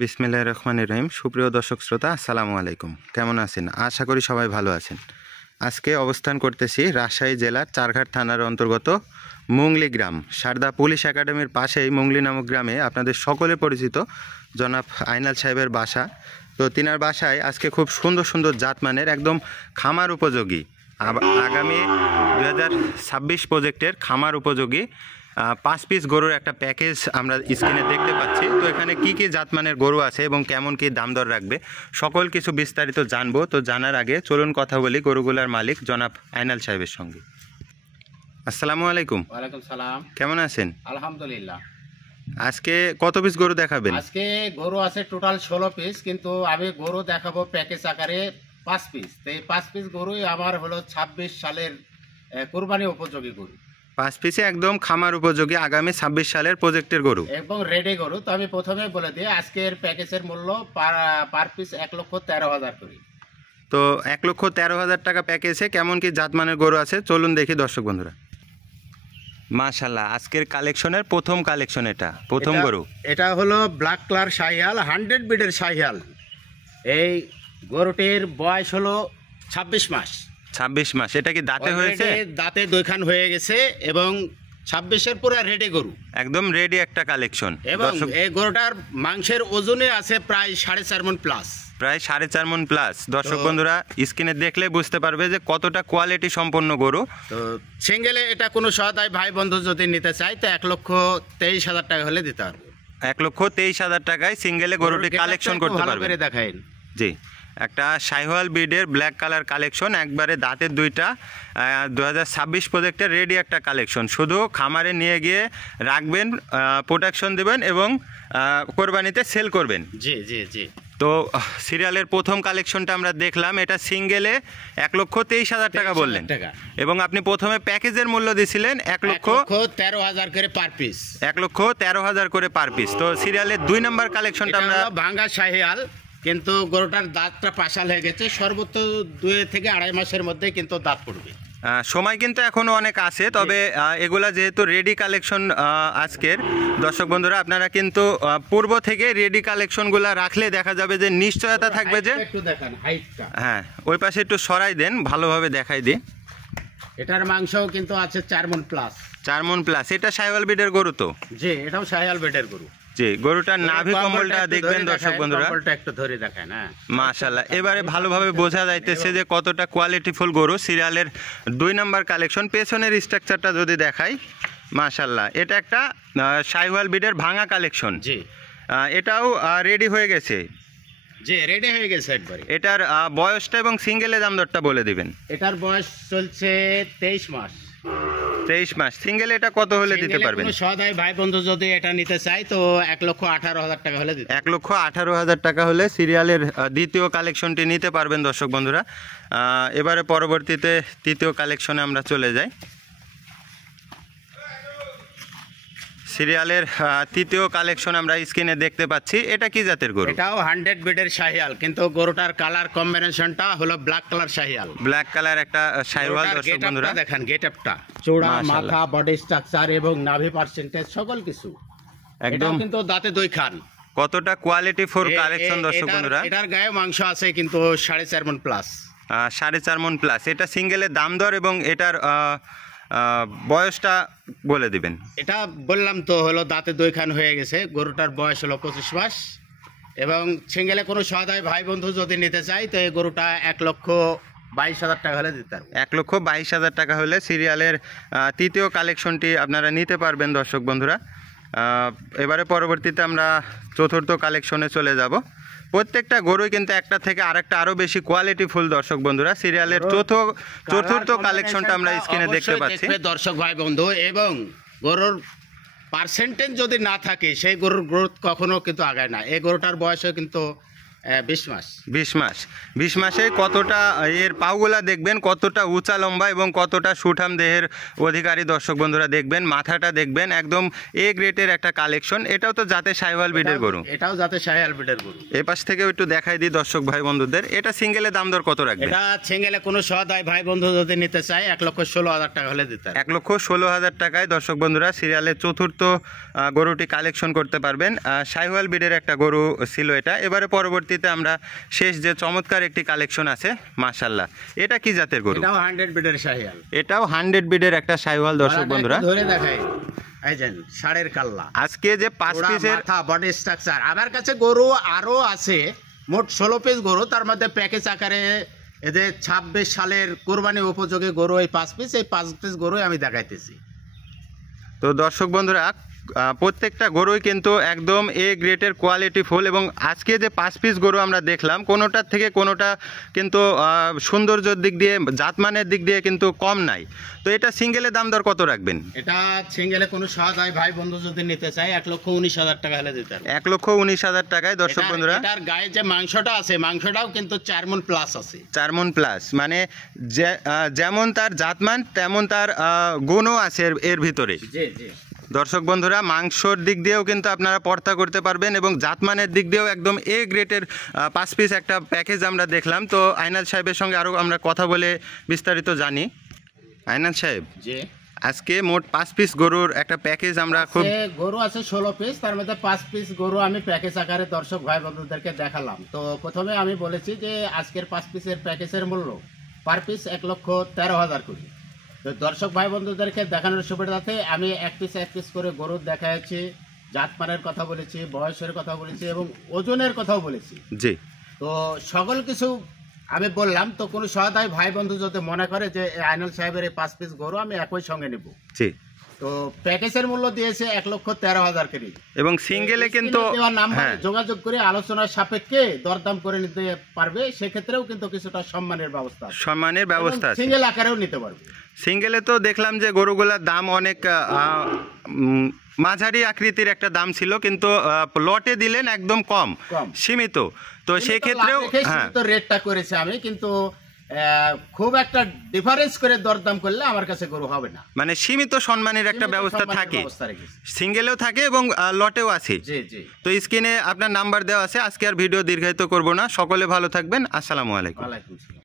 বিসমিল্লাহির রহমানির রহিম। সুপ্রিয় দর্শক শ্রোতা, আসসালামু আলাইকুম। কেমন আছেন? আশা করি সবাই ভালো আছেন। আজকে অবস্থান করতেছি রাজশাহী জেলার চারঘাট থানার অন্তর্গত মুংলি গ্রাম। সারদা পুলিশ একাডেমির পাশেই মুংলি নামক গ্রামে আপনাদের সকলে পরিচিত জনাব আইনাল সাহেবের বাসা। তো তিনার বাসায় আজকে খুব সুন্দর সুন্দর জাতমানের একদম খামার উপযোগী, আগামী 2026 প্রজেক্টের খামার উপযোগী 5 পিস গরুর একটা প্যাকেজ আমরা স্ক্রিনে দেখতে পাচ্ছি। তো এখানে কি কি জাতমানের গরু আছে এবং কেমন কি দাম দর রাখবে সকল কিছু বিস্তারিত জানবো। তো জানার আগে চলুন কথা বলি গরুগুলার মালিক জনাব আইনাল সাহেবের সঙ্গে। আসসালামু আলাইকুম। ওয়ালাইকুম সালাম। কেমন আছেন? আলহামদুলিল্লাহ। আজকে কত পিস গরু দেখাবেন? আজকে গরু আছে টোটাল 16 পিস, কিন্তু আমি গরু দেখাবো প্যাকেজ আকারে 5 পিস। তো এই 5 পিস গরুই আমার হলো 26 সালের কুরবানি উপযোগী গরু। 5 পিসে একদম খামার উপযোগী আগামী 26 সালের প্রজেক্টের গরু এবং রেডি গরু। তো আমি প্রথমে বলে দিই, আজকের প্যাকেজের মূল্য পার পিস 1,13,000 করে। তো 1,13,000 টাকা প্যাকেজে কেমন কি জাতমানের গরু আছে চলুন দেখি দর্শক বন্ধুরা। মাশাআল্লাহ, আজকের কালেকশনের প্রথম কালেকশন, এটা প্রথম গরু। এটা হলো ব্ল্যাক কালার শাহিয়াল, 100 বিডের শাহিয়াল। এই গরুটির বয়স হলো 26 মাস। 26 মাস। এটা কি দাঁতে হয়েছে? দাঁতে 2 খান হয়ে গেছে এবং 26-এর পুরো রেডি গরু, একদম রেডি একটা কালেকশন। এবং এই গরুটার মাংসের ওজনে আছে প্রায় 4.5 মণ প্লাস। প্রায় 4.5 মণ প্লাস। দর্শক বন্ধুরা স্ক্রিনে দেখলে বুঝতে পারবে যে কতটা কোয়ালিটি সম্পন্ন গরু। তো সিঙ্গেলে এটা কোনো সহায় ভাই বন্ধু যদি নিতে চায় তো 1,23,000 টাকা হলে দিতে পারবো। 1,23,000 টাকায় সিঙ্গেলে গরুটি কালেকশন করতে পারবে। দেখাইন। জি, একটা শাহিওয়াল ব্রিডের ব্ল্যাক কালার কালেকশন, একবারে দাঁতের দুইটা, 2026 প্রজেক্টের রেডি একটা কালেকশন। শুধু খামারে নিয়ে গিয়ে রাখবেন, প্রোটেকশন দেবেন এবং কোরবানিতে সেল করবেন। জি জি জি। তো সিরিয়ালের প্রথম কালেকশনটা আমরা দেখলাম, এটা সিঙ্গেলে 1,23,000 টাকা বললেন, এবং আপনি প্রথমে প্যাকেজের মূল্য দিয়েছিলেন 1,13,000 করে পার পিস। 1,13,000 করে পার পিস। তো সিরিয়ালের 2 নম্বর কালেকশনটা আমরা ভাঙ্গা শাহিয়াল, কিন্তু গরুটার দাঁতটা পাশাল হয়ে গেছে। সর্বোচ্চ 2 থেকে 2.5 মাসের মধ্যে কিন্তু দাঁত পড়বে। সময় কিন্তু এখনো অনেক আছে, তবে এগুলা যেহেতু রেডি কালেকশন আজকের, দর্শক বন্ধুরা আপনারা কিন্তু পূর্ব থেকে রেডি কালেকশনগুলো রাখলে দেখা যাবে যে নিশ্চয়তা থাকবে যে একটু দেখান হাইটটা। হ্যাঁ, ওই পাশে একটু সরাই দেন, ভালোভাবে দেখাই দিই। এটার মাংসও কিন্তু আছে 4 মণ প্লাস। 4 মণ প্লাস। এটা শাহিওয়াল ব্রিডের গরু তো? জি, এটাও শাহিওয়াল ব্রিডের গরু। জি, গরুটার নাভি কম্বলটা দেখবেন দর্শক বন্ধুরা। কম্বলটা একটু ধরে দেখায় না। মাশাআল্লাহ, এবারে ভালোভাবে বোঝা যাইতেছে যে কতটা কোয়ালিটিফুল গরু। সিরিয়ালের 2 নম্বর কালেকশন, পেছনের স্ট্রাকচারটা যদি দেখাই, মাশাআল্লাহ এটা একটা শাহিওয়াল ব্রিডের ভাঙা কালেকশন। জি, এটাও রেডি হয়ে গেছে। জি, রেডি হয়ে গেছে একবারে। এটার বয়সটা এবং সিঙ্গেলে দাম দরটা বলে দিবেন। এটার বয়স চলছে 23 মাস। 23 মাস। সিঙ্গেলে এটা কত হলে দিতে পারবেন? সদাই ভাই বন্ধু যদি এটা নিতে চায় তো 1,18,000 টাকা হলে দিতে। 1,18,000 টাকা হলে সিরিয়ালের দ্বিতীয় কালেকশনটি নিতে পারবেন দর্শক বন্ধুরা। এবারে পরবর্তীতে তৃতীয় কালেকশনে আমরা চলে যাই। সিরিয়ালের তৃতীয় কালেকশন আমরা স্ক্রিনে দেখতে পাচ্ছি। এটা কি জাতের গরু? এটাও 100 বিডের শাহিয়াল, কিন্তু গরুটার কালার কম্বিনেশনটা হলো black colour Sahiwal. Black colour একটা শাহিওয়াল। দর্শক বন্ধুরা দেখেন গেটআপটা, চওড়া মাথা, বডি স্ট্রাকচার এবং নাভি পার্সেন্টেজ সকল কিছু একদম, কিন্তু দাঁতে 2 খান। কতটা কোয়ালিটি ফর কালেকশন দর্শক বন্ধুরা। এটার গায়ে মাংস আছে কিন্তু 4.5 মণ প্লাস। 4.5 মণ প্লাস। এটা সিঙ্গেলের দাম দর এবং এটার বয়সটা বলে দিবেন। এটা বললাম তো হলো দাঁতে 2 খান হয়ে গেছে। গরুটার বয়স হলো 25 মাস, এবং সিঙ্গেলে কোনো সহায় ভাই বন্ধু যদি নিতে চায় তো এই গরুটা 1,22,000 টাকা হলে দিতে পারবো। 1,22,000 টাকা হলে সিরিয়ালের তৃতীয় কালেকশনটি আপনারা নিতে পারবেন দর্শক বন্ধুরা। এবারে পরবর্তীতে আমরা চতুর্থ কালেকশনে চলে যাব। প্রত্যেকটা গরুই কিন্তু একটা থেকে আরেকটা আরো বেশি কোয়ালিটি ফুল দর্শক বন্ধুরা। সিরিয়ালের চতুর্থ কালেকশনটা আমরা স্ক্রিনে দেখতে পাচ্ছি দর্শক ভাই বন্ধু। এবং গরুর পার্সেন্টেজ যদি না থাকে সেই গরুর গ্রোথ কখনো কিন্তু আগায় না। এই গরুটার বয়সও কিন্তু 20 মাস। 20 মাসে কতটা এর পাগুলা দেখবেন, কতটা উঁচা লম্বা এবং কতটা সুঠাম দেহের অধিকারী দর্শক বন্ধুরা দেখবেন, মাথাটা দেখবেন একদম এ গ্রেডের একটা কালেকশন। এটাও তো জাতে শাহিওয়াল ব্রিডের গরু, এটাও যাতে শাহিওয়াল ব্রিডের গরু। এই পাশ থেকেও একটু দেখাই দিই দর্শক ভাই বন্ধুদের। এটা সিঙ্গেলের দাম দর কত রাখবেন? এটা সিঙ্গেলে কোনো সহায় ভাই বন্ধু যদি নিতে চায় 1,16,000 টাকা হলে দিতে হবে। 1,16,000 টাকায় দর্শক বন্ধুরা সিরিয়ালের চতুর্থ গরুটি কালেকশন করতে পারবেন। শাহিওয়াল ব্রিডের একটা গরু ছিল এটা। এবারে পরবর্তীতে আমরা শেষ যে চমৎকার একটি কালেকশন আছে, মাশাআল্লাহ, এটা কি জাতের গরু? এটাও 100 ব্রিডের শাহিওয়াল। এটাও 100 ব্রিডের একটা শাহিওয়াল দর্শক বন্ধুরা। ধরে দেখাই, এই যে ষাঁড়ের কাল্লা, আজকে যে 5 পিসের মাথা, বডি স্ট্রাকচার। আমার কাছে গরু আরো আছে, মোট 16 পিস গরু, তার মধ্যে প্যাকেজ আকারে এদের 26 সালের কোরবানি উপযোগী গরু এই 5 পিস, এই 5 পিস গরু আমি দেখাইতেছি। তো দর্শক বন্ধুরা প্রত্যেকটা গরুই কিন্তু একদম এ গ্রেডের কোয়ালিটি ফুল, এবং আজকে যে 5 পিস গরু আমরা দেখলাম কোনোটার থেকে কোনোটা কিন্তু সৌন্দর্যের দিক দিয়ে, জাতমানের দিক দিয়ে কিন্তু কম নাই। তো এটা সিঙ্গেলের দাম দর কত রাখবেন? এটা সিঙ্গেলে কোনো সহায় ভাই বন্ধু যদি নিতে চায় 1,19,000 টাকা হলে দিতে হবে। 1,19,000 টাকায় দর্শক বন্ধুরা। এটার গায়ে যে মাংসটা আছে, মাংসটাও কিন্তু 4 মণ প্লাস আছে। 4 মণ প্লাস, মানে যেমন তার জাতমান তেমন তার গুণও আছে এর ভিতরে। জি জি দর্শক বন্ধুরা, মাংসর দিক দিয়েও কিন্তু আপনারা পর্তা করতে পারবেন এবং জাতমানের দিক দিয়েও একদম এ গ্রেডের 5 পিস একটা প্যাকেজ আমরা দেখলাম। তো আইনাল সাহেবের সঙ্গে আরও আমরা কথা বলে বিস্তারিত জানি। আইনাল সাহেব, জি, আজকে মোট 5 পিস গরুর একটা প্যাকেজ আমরা খুব গরু আছে 16 পিস, তার মধ্যে 5 পিস গরু আমি প্যাকেজ আকারে দর্শক ভাই বন্ধুদেরকে দেখালাম। তো প্রথমে আমি বলেছি যে আজকের 5 পিসের প্যাকেজের মূল্য পার পিস 1,13,000 করে। তো দর্শক ভাই বন্ধুদেরকে দেখানোর সুবিধাতে আমি এক পিস করে গরু দেখাচ্ছি, জাতমানের কথা বলেছি, বয়সের কথা বলেছি এবং ওজনের কথাও বলেছি। জি, তো সকল কিছু আমি বললাম। তো কোনো সহায় ভাই বন্ধু যদি মনে করে যে আইনাল সাহেবের এই 5 পিস গরু আমি একই সঙ্গে নেব, জি, তো প্যাকেজের মূল্য দিয়েছে 1,13,000 করে। এবং সিঙ্গেলে কিন্তু নাম্বারে যোগাযোগ করে আলোচনার সাপেক্ষে দরদাম করে নিতে পারবে, সেক্ষেত্রেও কিন্তু কিছুটা সম্মানের ব্যবস্থা আছে, সম্মানের ব্যবস্থা আছে। সিঙ্গেল আকারেও নিতে পারবে। সিঙ্গেলে তো দেখলাম যে গরুগুলার দাম অনেক মাঝারি আকৃতির একটা দাম ছিল, কিন্তু লটে দিলেন একদম কম সীমিত। তো সেই ক্ষেত্রেও রেটটা করেছে আমি, কিন্তু খুব একটা ডিফারেন্স করে দরদাম করলে আমার কাছে গরু হবে না। মানে সীমিত সম্মানের একটা ব্যবস্থা থাকে, সিঙ্গেলেও থাকে এবং লটেও আছে। জি জি। তো স্ক্রিনে আপনার নাম্বার দেওয়া আছে। আজকে আর ভিডিও দীর্ঘায়িত করব না। সকলে ভালো থাকবেন। আসসালামু আলাইকুম। ওয়ালাইকুম আসসালাম।